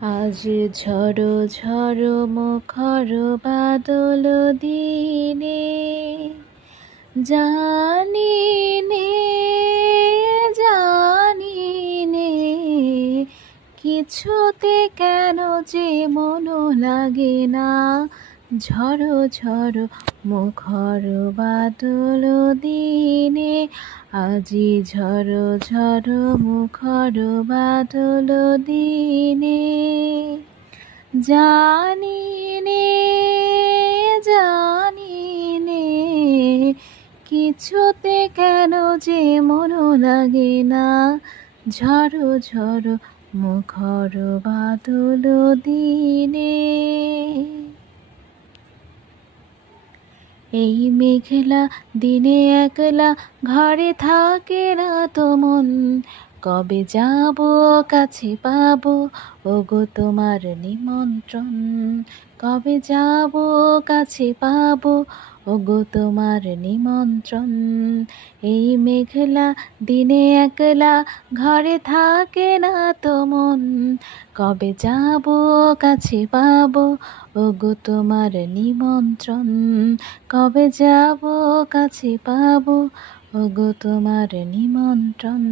আজ ঝড়ো ঝড়ো মুখর বাদল দিনে জানি নে কিছুতে কেন যে মন লাগে না। ঝড়ো ঝড়ো মুখর বাদল দিনে আজি ঝড়ো ঝড়ো মুখর বাদল দিনে জানি নে কিছুতে কেন যে মন লাগে না। ঝড়ো ঝড়ো মুখর বাদল দিনে এই মেঘলা দিনে একলা ঘরে থাকে না তো মন। কবে যাব কাছে পাবো ওগো তোমার নিমন্ত্রণ। কবে যাব কাছে পাবো ওগো তোমার নিমন্ত্রণ। এই মেঘলা দিনে একলা ঘরে থাকে না তো মন। কবে যাব কাছে পাবো ওগো তোমার নিমন্ত্রণ। কবে যাব কাছে পাবো ওগো তোমার নিমন্ত্রণ।